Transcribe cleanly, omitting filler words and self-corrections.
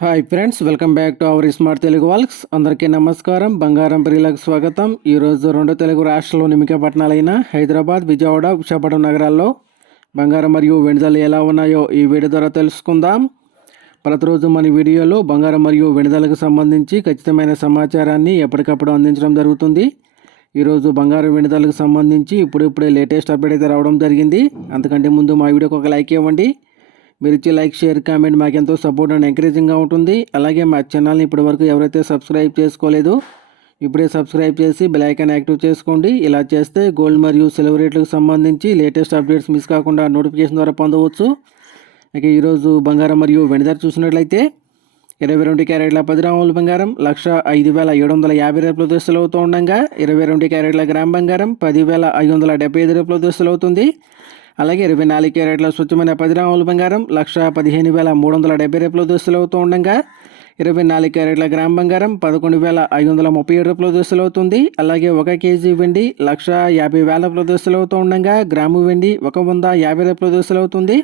Hi friends, welcome back to our smart Telugu vlogs. అందరికీ నమస్కారం. బంగారం ప్రియులకు స్వాగతం. ఈరోజు రెండు తెలుగు రాష్ట్రాల్లోని ముఖ్య పట్టణాలైన హైదరాబాద్, విజయవాడ, విశాఖపట్నం నగరాల్లో బంగారం మరియు వెండి ధరలు ఎలా ఉన్నాయో ఈ వీడియో ద్వారా తెలుసుకుందాం. ప్రతిరోజు మన వీడియోలో బంగారం మరియు వెండి ధరలకు సంబంధించి ఖచ్చితమైన సమాచారాన్ని ఎప్పటికప్పుడు అందించడం జరుగుతుంది. ఈరోజు బంగారం వెండి ధరలకు సంబంధించి ఇప్పుడే లేటెస్ట్ అప్డేట్ అయితే రావడం జరిగింది. అంతకంటే ముందు మా వీడియోకి ఒక లైక్ ఇవ్వండి. మీరు ఇచ్చే లైక్, షేర్, కామెంట్ మాకు ఎంతో సపోర్ట్ అండ్ ఎంకరేజింగ్గా ఉంటుంది. అలాగే మా ఛానల్ని ఇప్పటివరకు ఎవరైతే సబ్స్క్రైబ్ చేసుకోలేదో ఇప్పుడే సబ్స్క్రైబ్ చేసి బెల్ ఐకాన్ యాక్టివ్ చేసుకోండి. ఇలా చేస్తే గోల్డ్ మరియు సిల్వర్ రేట్లకు సంబంధించి లేటెస్ట్ అప్డేట్స్ మిస్ కాకుండా నోటిఫికేషన్ ద్వారా పొందవచ్చు. ఇక ఈరోజు బంగారం మరియు వెండి ధర చూసినట్లయితే 22 క్యారెట్ల 10 గ్రాముల బంగారం 1,05,750 రూపాయల దశలు అవుతూ ఉండగా 22 క్యారెట్ల గ్రామ్ బంగారం 10,575 రూపాయల దశలు అవుతుంది. అలాగే 24 క్యారెట్ల స్వచ్ఛమైన 10 గ్రాముల బంగారం 1,15,370 రూపాయల దశలు అవుతూ ఉండగా 24 క్యారెట్ల గ్రామ్ బంగారం 11,537 రూపాయల దశలు అవుతుంది. అలాగే 1 కేజీ వెండి 1,50,000 రూపాయల దశలు అవుతూ ఉండగా గ్రాము వెండి 150 రూపాయల దశలు అవుతుంది.